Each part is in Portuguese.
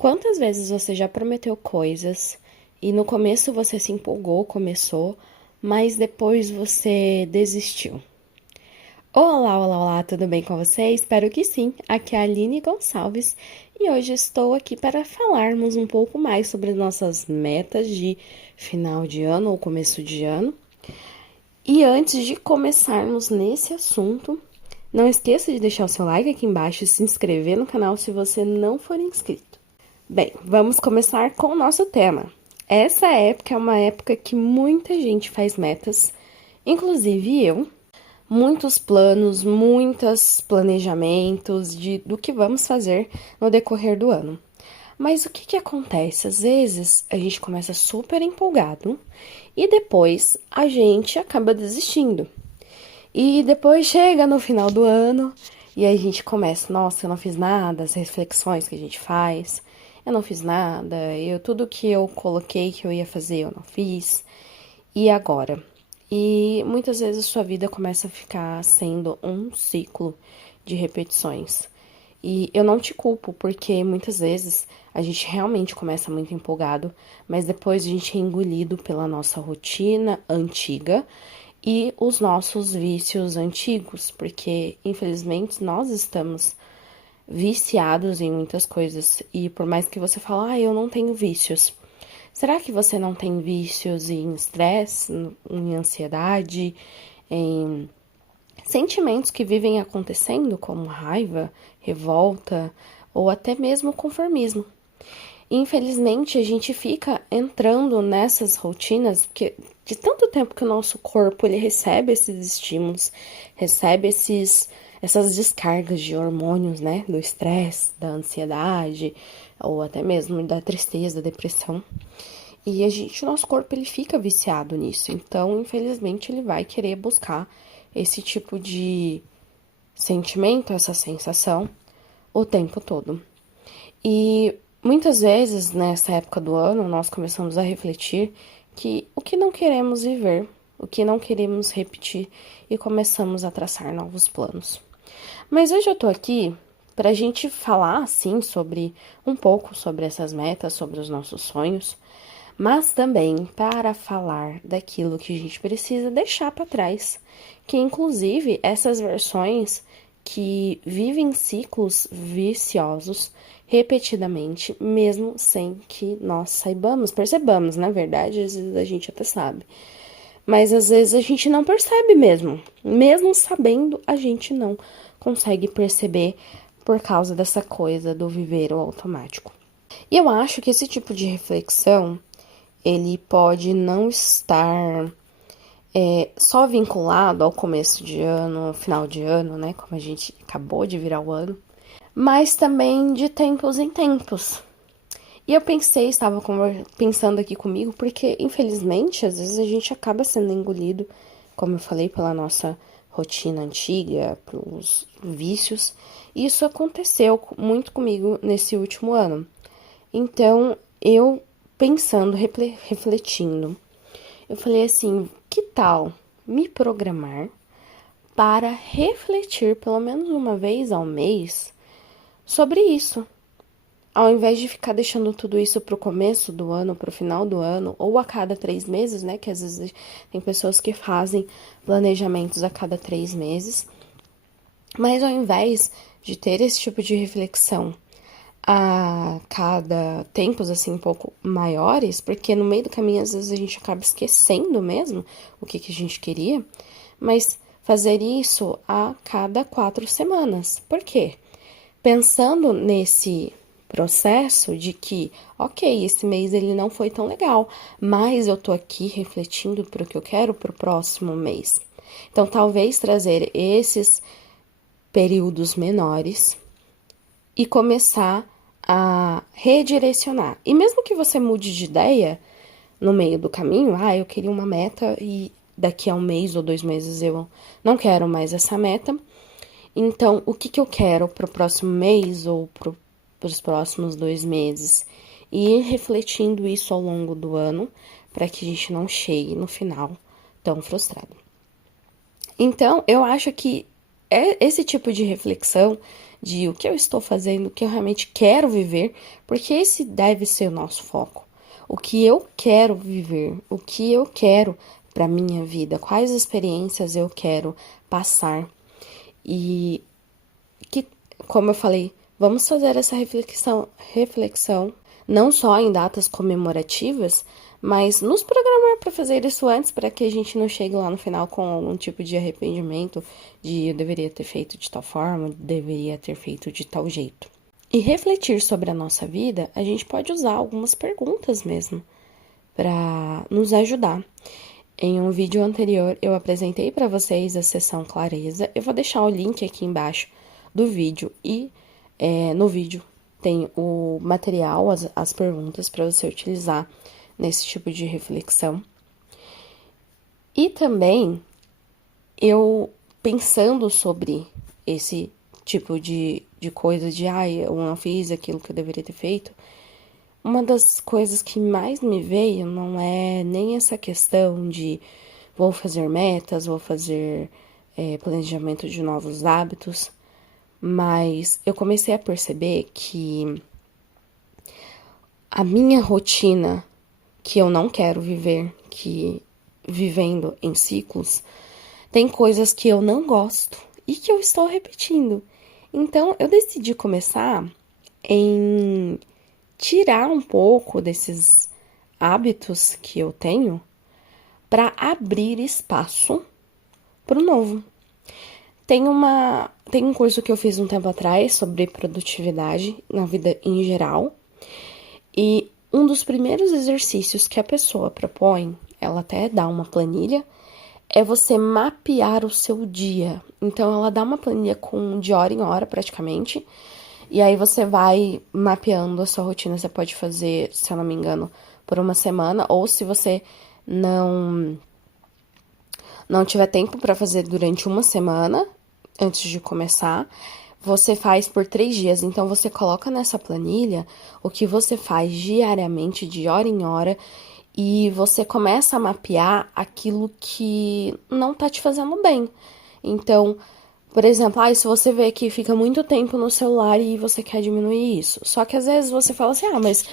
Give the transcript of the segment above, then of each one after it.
Quantas vezes você já prometeu coisas e no começo você se empolgou, começou, mas depois você desistiu? Olá, olá, olá, tudo bem com você? Espero que sim. Aqui é a Aline Gonçalves e hoje estou aqui para falarmos um pouco mais sobre nossas metas de final de ano ou começo de ano. E antes de começarmos nesse assunto, não esqueça de deixar o seu like aqui embaixo e se inscrever no canal se você não for inscrito. Bem, vamos começar com o nosso tema. Essa época é uma época que muita gente faz metas, inclusive eu. Muitos planos, muitos planejamentos do que vamos fazer no decorrer do ano. Mas o que acontece? Às vezes a gente começa super empolgado e depois a gente acaba desistindo. E depois chega no final do ano e aí a gente começa, nossa, eu não fiz nada, as reflexões que a gente faz, eu não fiz nada, tudo que eu coloquei que eu ia fazer eu não fiz. E agora? E muitas vezes sua vida começa a ficar sendo um ciclo de repetições. E eu não te culpo, porque muitas vezes a gente realmente começa muito empolgado, mas depois a gente é engolido pela nossa rotina antiga e os nossos vícios antigos, porque infelizmente nós estamos viciados em muitas coisas. E por mais que você fale, eu não tenho vícios. Será que você não tem vícios em estresse, em ansiedade, em sentimentos que vivem acontecendo, como raiva, revolta ou até mesmo conformismo? Infelizmente, a gente fica entrando nessas rotinas, porque de tanto tempo que o nosso corpo ele recebe esses estímulos, recebe essas descargas de hormônios, né? Do estresse, da ansiedade, ou até mesmo da tristeza, da depressão. E o nosso corpo ele fica viciado nisso. Então, infelizmente, ele vai querer buscar esse tipo de sentimento, essa sensação, o tempo todo. E muitas vezes, nessa época do ano, nós começamos a refletir que o que não queremos viver, o que não queremos repetir e começamos a traçar novos planos. Mas hoje eu tô aqui para a gente falar, assim, sobre um pouco sobre essas metas, sobre os nossos sonhos, mas também para falar daquilo que a gente precisa deixar para trás, que inclusive essas versões que vivem ciclos viciosos repetidamente, mesmo sem que nós percebamos, na verdade, às vezes a gente até sabe. Mas às vezes a gente não percebe mesmo sabendo, a gente não consegue perceber por causa dessa coisa do viver o automático. E eu acho que esse tipo de reflexão ele pode não estar só vinculado ao começo de ano, ao final de ano, né? Como a gente acabou de virar o ano, mas também de tempos em tempos. E eu estava pensando aqui comigo, porque infelizmente, às vezes a gente acaba sendo engolido, como eu falei, pela nossa rotina antiga, pelos vícios. E isso aconteceu muito comigo nesse último ano. Então, eu pensando, refletindo, eu falei assim: que tal me programar para refletir pelo menos uma vez ao mês sobre isso? Ao invés de ficar deixando tudo isso para o começo do ano, para o final do ano, ou a cada 3 meses, né? Que às vezes tem pessoas que fazem planejamentos a cada 3 meses. Mas ao invés de ter esse tipo de reflexão a cada tempos assim um pouco maiores, porque no meio do caminho às vezes a gente acaba esquecendo mesmo o que a gente queria, mas fazer isso a cada 4 semanas. Por quê? Pensando nesse processo de que, ok, esse mês ele não foi tão legal, mas eu tô aqui refletindo para o que eu quero para o próximo mês. Então, talvez trazer esses períodos menores e começar a redirecionar. E mesmo que você mude de ideia no meio do caminho, eu queria uma meta e daqui a um mês ou 2 meses eu não quero mais essa meta. Então, o que eu quero para o próximo mês ou para os próximos 2 meses? E ir refletindo isso ao longo do ano para que a gente não chegue no final tão frustrado. Então, eu acho que esse tipo de reflexão de o que eu estou fazendo, o que eu realmente quero viver, porque esse deve ser o nosso foco. O que eu quero viver, o que eu quero para minha vida, quais experiências eu quero passar. E que, como eu falei, vamos fazer essa reflexão não só em datas comemorativas, mas nos programar para fazer isso antes, para que a gente não chegue lá no final com algum tipo de arrependimento de eu deveria ter feito de tal forma, deveria ter feito de tal jeito. E refletir sobre a nossa vida, a gente pode usar algumas perguntas mesmo para nos ajudar. Em um vídeo anterior, eu apresentei para vocês a sessão clareza. Eu vou deixar o link aqui embaixo do vídeo e no vídeo tem o material, as perguntas para você utilizar nesse tipo de reflexão. E também, eu pensando sobre esse tipo de coisa de, eu não fiz aquilo que eu deveria ter feito, uma das coisas que mais me veio não é nem essa questão de vou fazer metas, vou fazer planejamento de novos hábitos, mas eu comecei a perceber que a minha rotina, que eu não quero viver, que vivendo em ciclos, tem coisas que eu não gosto e que eu estou repetindo. Então, eu decidi começar em tirar um pouco desses hábitos que eu tenho para abrir espaço para o novo. Tem um curso que eu fiz um tempo atrás sobre produtividade na vida em geral. E um dos primeiros exercícios que a pessoa propõe, ela até dá uma planilha, é você mapear o seu dia. Então, ela dá uma planilha de hora em hora, praticamente. E aí, você vai mapeando a sua rotina. Você pode fazer, se eu não me engano, por uma semana. Ou se você não tiver tempo para fazer durante uma semana, antes de começar, você faz por 3 dias. Então, você coloca nessa planilha o que você faz diariamente, de hora em hora, e você começa a mapear aquilo que não tá te fazendo bem. Então, por exemplo, se você vê que fica muito tempo no celular e você quer diminuir isso. Só que às vezes você fala assim, mas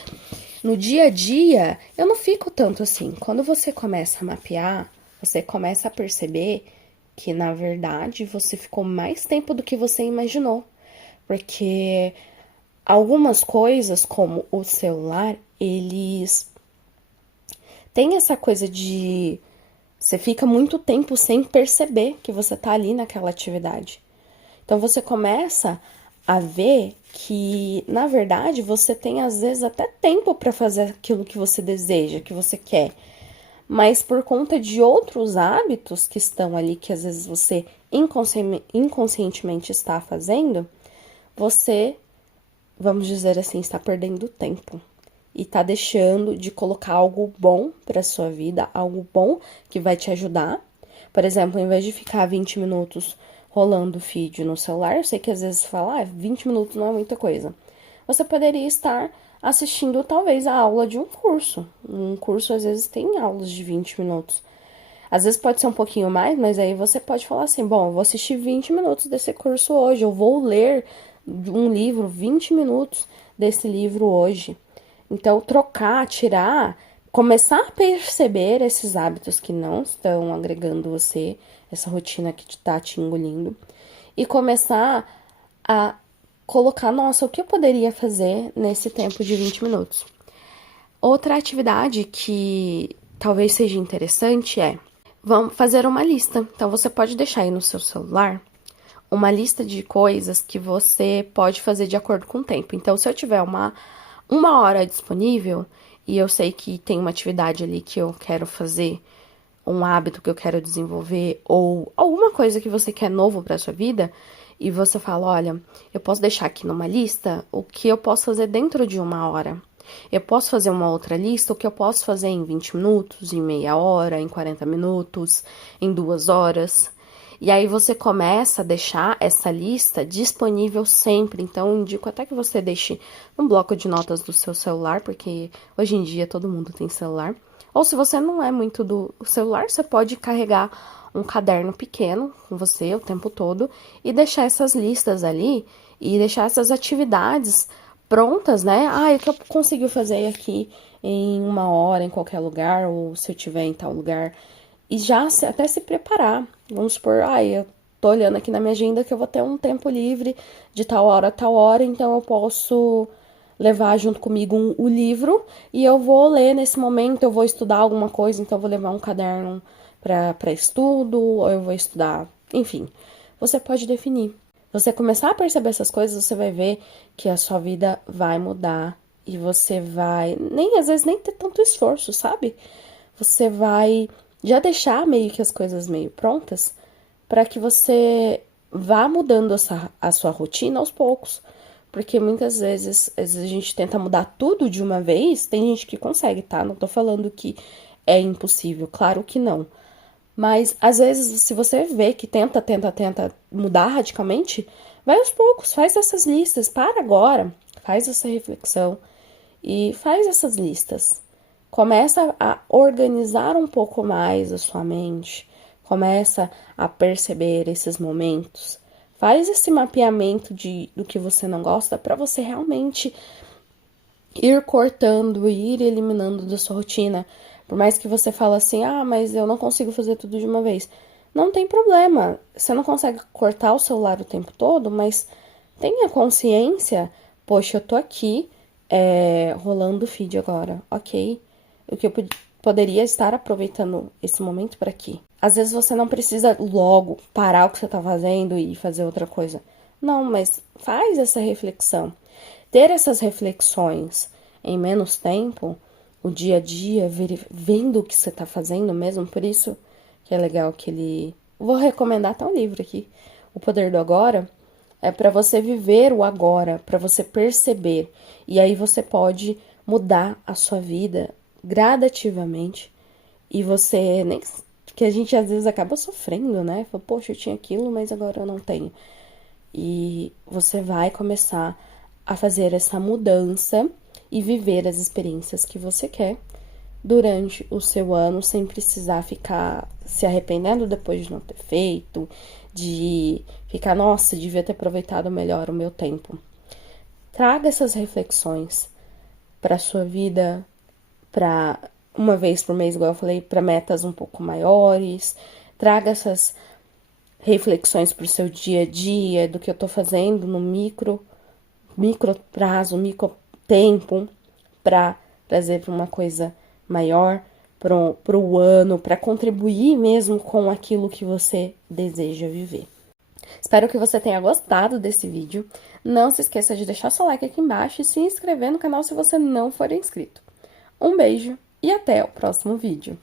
no dia a dia eu não fico tanto assim. Quando você começa a mapear, você começa a perceber que, na verdade, você ficou mais tempo do que você imaginou. Porque algumas coisas, como o celular, eles têm essa coisa de você fica muito tempo sem perceber que você tá ali naquela atividade. Então, você começa a ver que, na verdade, você tem, às vezes, até tempo para fazer aquilo que você deseja, que você quer. Mas por conta de outros hábitos que estão ali, que às vezes você inconscientemente está fazendo, você, vamos dizer assim, está perdendo tempo. E está deixando de colocar algo bom para sua vida, algo bom que vai te ajudar. Por exemplo, ao invés de ficar 20 minutos rolando o feed no celular, eu sei que às vezes você fala, 20 minutos não é muita coisa. Você poderia estar assistindo talvez a aula de um curso. Um curso às vezes tem aulas de 20 minutos. Às vezes pode ser um pouquinho mais, mas aí você pode falar assim, bom, eu vou assistir 20 minutos desse curso hoje, eu vou ler um livro, 20 minutos desse livro hoje. Então, trocar, tirar, começar a perceber esses hábitos que não estão agregando você, essa rotina que está te engolindo, e começar a colocar, nossa, o que eu poderia fazer nesse tempo de 20 minutos? Outra atividade que talvez seja interessante vamos fazer uma lista. Então, você pode deixar aí no seu celular uma lista de coisas que você pode fazer de acordo com o tempo. Então, se eu tiver uma hora disponível e eu sei que tem uma atividade ali que eu quero fazer, um hábito que eu quero desenvolver ou alguma coisa que você quer novo para sua vida, e você fala, olha, eu posso deixar aqui numa lista o que eu posso fazer dentro de uma hora. Eu posso fazer uma outra lista, o que eu posso fazer em 20 minutos, em meia hora, em 40 minutos, em 2 horas. E aí você começa a deixar essa lista disponível sempre. Então, eu indico até que você deixe um bloco de notas do seu celular, porque hoje em dia todo mundo tem celular. Ou se você não é muito do celular, você pode carregar um caderno pequeno com você o tempo todo e deixar essas listas ali. e deixar essas atividades prontas, né? Ah, o que eu consigo fazer aqui em 1 hora, em qualquer lugar, ou se eu tiver em tal lugar. E já até se preparar. Vamos supor, eu tô olhando aqui na minha agenda que eu vou ter um tempo livre de tal hora a tal hora, então eu posso levar junto comigo o livro e eu vou ler nesse momento, eu vou estudar alguma coisa, então eu vou levar um caderno para estudo, ou eu vou estudar, enfim. Você pode definir. Você começar a perceber essas coisas, você vai ver que a sua vida vai mudar e você vai, nem às vezes nem ter tanto esforço, sabe? Você vai já deixar meio que as coisas meio prontas para que você vá mudando a sua rotina aos poucos. Porque muitas vezes a gente tenta mudar tudo de uma vez, tem gente que consegue, tá? Não tô falando que é impossível, claro que não. Mas às vezes, se você vê que tenta mudar radicalmente, vai aos poucos, faz essas listas, para agora, faz essa reflexão e faz essas listas. Começa a organizar um pouco mais a sua mente, começa a perceber esses momentos. Faz esse mapeamento do que você não gosta para você realmente ir cortando, ir eliminando da sua rotina. Por mais que você fale assim, mas eu não consigo fazer tudo de uma vez. Não tem problema. Você não consegue cortar o celular o tempo todo, mas tenha consciência, poxa, eu tô aqui rolando o feed agora, ok? O que eu poderia estar aproveitando esse momento para quê? Às vezes você não precisa logo parar o que você tá fazendo e fazer outra coisa. Não, mas faz essa reflexão. Ter essas reflexões em menos tempo, o dia a dia, vendo o que você tá fazendo mesmo, por isso que é legal que ele... Vou recomendar até um livro aqui, O Poder do Agora, é para você viver o agora, para você perceber. E aí você pode mudar a sua vida gradativamente. E você nem que a gente às vezes acaba sofrendo, né? Fala, poxa, eu tinha aquilo, mas agora eu não tenho. E você vai começar a fazer essa mudança e viver as experiências que você quer durante o seu ano, sem precisar ficar se arrependendo depois de não ter feito, de ficar, nossa, devia ter aproveitado melhor o meu tempo. Traga essas reflexões para sua vida, para uma vez por mês, igual eu falei, para metas um pouco maiores. Traga essas reflexões para o seu dia a dia, do que eu tô fazendo no micro prazo, micro tempo, para trazer para uma coisa maior, para o ano, para contribuir mesmo com aquilo que você deseja viver. Espero que você tenha gostado desse vídeo. Não se esqueça de deixar seu like aqui embaixo e se inscrever no canal se você não for inscrito. Um beijo e até o próximo vídeo.